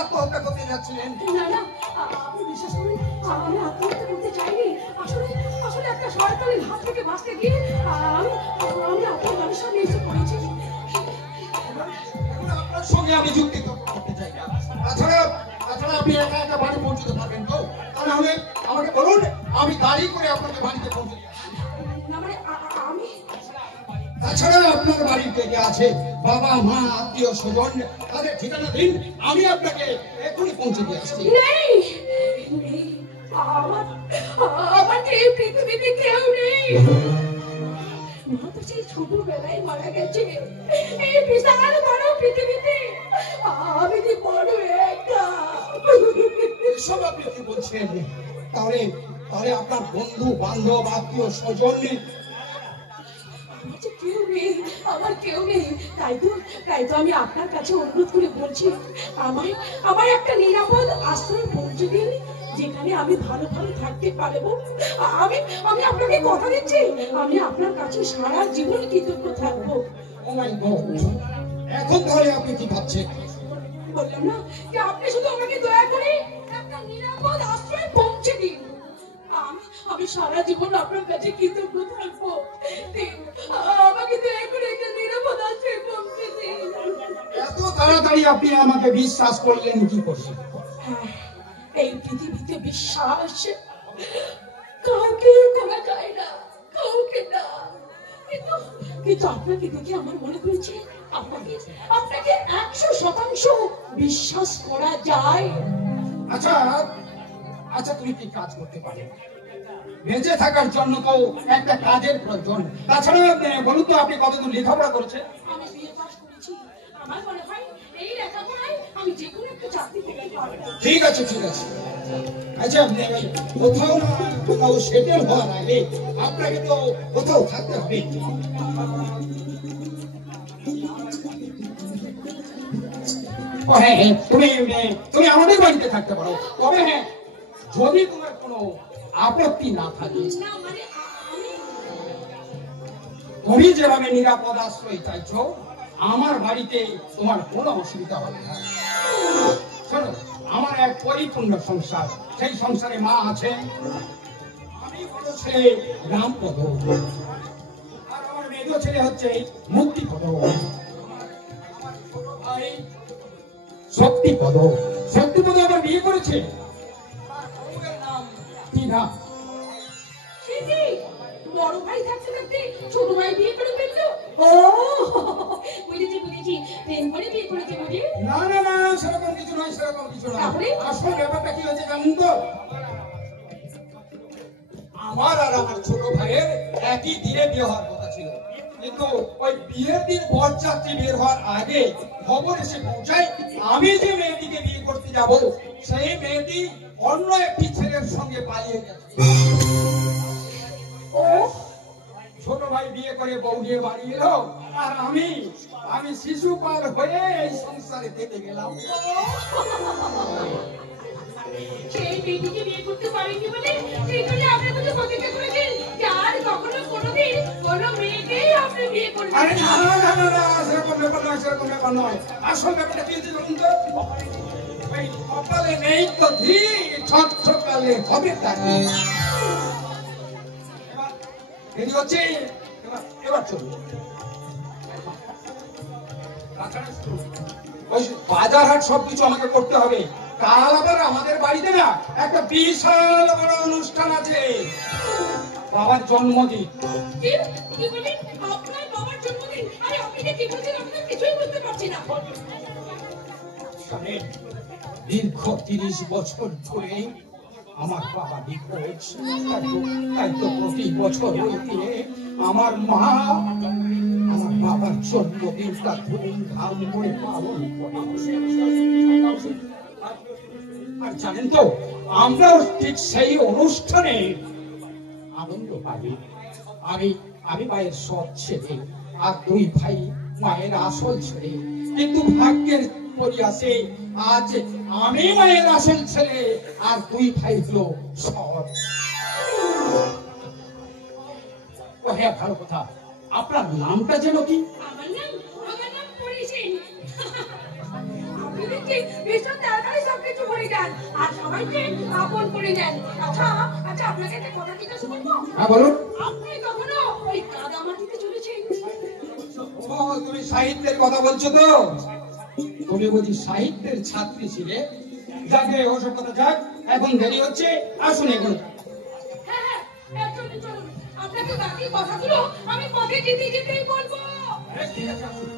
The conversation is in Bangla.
আত্মহত্যা করতে যাচ্ছিলেন? না না, আপনি বিশ্বাস করুন, আমি আত্মহত্যা করতে চাইনি। আসলে আসলে একটা শয়তানের হাত থেকে বাঁচতে গিয়ে আমি আপনার গাড়ির সামনে এসে পড়েছি। আপনার সঙ্গে আমি যুক্তি করতে চাই না। তাছাড়া আপনি একা একা বাড়ি পৌঁছতে পারবেন তো? তাহলে আমাকে বলুন, আমি গাড়ি করে আপনাকে বাড়িতে পৌঁছে দিই। না মানে আমি, তাছাড়া আপনার বাড়িতে যে আছে বাবা মা আত্মীয় স্বজন, তাদের ঠিকানা দিন, আমি আপনাকে এখনই পৌঁছে দিয়ে আসছি। নেই আমার এই পৃথিবীতে কেউ নেই। মা তো সেই ছোটবেলায় মারা গেছে। এই বিশাল বড় পৃথিবীতে আমি কি বড় একা। এসব আপনি কি বলছেন? তাহলে আপনার বন্ধু বান্ধব আত্মীয় স্বজন নেই? কেউ নেই, আমার কেউ নেই। তাই তো আমি আপনার কাছে অনুরোধ করে বলছি, আমার একটা নিরাপদ আশ্রয় পৌঁছে দিন, যেখানে আমি ভালো থাকতে পারবো। আমি আপনাকে কথা দিচ্ছি, আমি আপনার কাছে সারা জীবন কৃতজ্ঞ থাকবো। ও মাই গড, এখন তাহলে আপনি কি ভাবছেন? বললাম না যে আপনি শুধু আমাকে দয়া করে একটা নিরাপদ আশ্রয় পৌঁছে দিন। আমি সারা জীবন আপনার কাছে কৃতজ্ঞ থাকবো। আমাকে দয়া করে একটা নিরাপদ আশ্রয় পৌঁছে দিন। এত তাড়াতাড়ি আপনি আমাকে বিশ্বাস করলেন কি করে? এই পৃথিবীতে বিশ্বাস কাউকে করা যায় না, কাউকে না। কিন্তু আপনাকে দেখে আমার মনে হয়েছে আপনাকে 100% বিশ্বাস করা যায়। আচ্ছা, তুমি কি কাজ করতে পারো? বেঁচে থাকার জন্য তো একটা কাজের প্রয়োজন। তাছাড়া বলুন তো, আপনি কতদূর লেখাপড়া করেছেন? আমি বিএ পাস করেছি। আমার মনে হয় এই লেখাপড়ায় আমি যে কোনো একটা চাকরি পেতে পারবো। ঠিক আছে। আচ্ছা, কোথাও সেটেল হওয়ার আগে আপনাকে তো কোথাও থাকতে হবে। হ্যাঁ, তুমি আমাদের বাড়িতে থাকতে পারো। তবে হ্যাঁ, যদি তোমার কোনো আপত্তি না থাকে। তুমি যেভাবে নিরাপদ আশ্রয় চাইছো, আমার বাড়িতে তোমার কোনো অসুবিধা হবে না। শোনো, আমার এক পরিপূর্ণ সংসার, সেই সংসারে মা আছে, আমি বড় ছেলে রামপদ, আর আমার মেজ ছেলে হচ্ছে মুক্তিপদ, আমার ছোট ভাই শক্তিপদ আবার বিয়ে করেছে, তার বউয়ের নাম টিনা। বড় ভাই থাকতে ছোট ভাই বিয়ে করে ফেললো। ও বুঝেছি, প্রেম করে বিয়ে করেছে বুঝি? না, সেরকম কিছু নয়। আসল ব্যাপারটা কি হয়েছে জানেন তো? আমার আর আমার ছোট ভাইয়ের একই দিনে বিয়ে হওয়ার কথা ছিল, কিন্তু ওই বিয়ের দিন বরযাত্রী বের হওয়ার আগে খবর এসে পৌঁছায় আমি যে মেয়েটিকে বিয়ে করতে যাব, সেই মেয়েটি অন্য একটি ছেলের সঙ্গে পালিয়ে গেছে। ছোট ভাই বিয়ে করে বউ নিয়ে বাড়ি এলো, আর আমি শিশুপাল হয়ে এই সংসারে থেকে গেলাম। সেই মেয়েটিকে বিয়ে করতে পারেনি বলে সেই জন্য আপনার কাছে প্রতিজ্ঞা করেছেন যে আর কখনো কোনোদিন কোনো মেয়েকেই আপনি বিয়ে করবেন না। আরে না, সেরকম ব্যাপার নয়। আসল ব্যাপারটা কি হচ্ছে বলুন তো? ওই কপালে নেই তো ছোট্টকালে হবে তাকে। দেরি হচ্ছে, এবার চলুন। ওই বাজার হাট সবকিছু আমাকে করতে হবে। কাল আবার আমাদের বাড়িতে না একটা বিশাল বড় অনুষ্ঠান আছে, বাবার জন্মদিন। কি বলেন? আপনার বাবার জন্মদিন? আরে আপনি কি বলছেন? আপনার কিছুই বুঝতে পারছি না। দীর্ঘ 30 বছর ধরে আমার বাবা নিখোঁজ, তাই তো প্রতি বছর ওই দিনে আমার মা আমার বাবার জন্মদিনটা ধুমধাম করে পালন করে। আর জানেন তো, আমরাও ঠিক সেই অনুষ্ঠানে আনন্দ পাই। আমি মায়ের সৎ ছেলে, আর 2 ভাই মায়ের আসল ছেলে। কিন্তু ভাগ্যের পরিহাসে আজ আমি মায়ের আসল ছেলে, আর 2 ভাই হলো সৎ। ও হ্যাঁ, ভালো কথা, আপনার নামটা যেন কি? আমার নাম পরিসেন। আপনি দেখছি ভীষণ তাড়াতাড়ি সবাইকে আপন করে নেন। আচ্ছা আচ্ছা, আপনাকে একটা কথা জিজ্ঞাসা করবো? হ্যাঁ বলুন। আপনি কখনো ওই কাদামাটিতে চলেছেন? ও, তুমি সাহিত্যের কথা বলছো তো? তুমি বুঝি সাহিত্যের ছাত্রী ছিলে? যাকে ওসব কথা যাক, এখন দেরি হচ্ছে, আসুন এখন। হ্যাঁ হ্যাঁ, চলুন চলুন, আপনাকে বাকি কথাগুলো আমি পথে যেতে যেতেই বলবো। ঠিক আছে, আসুন।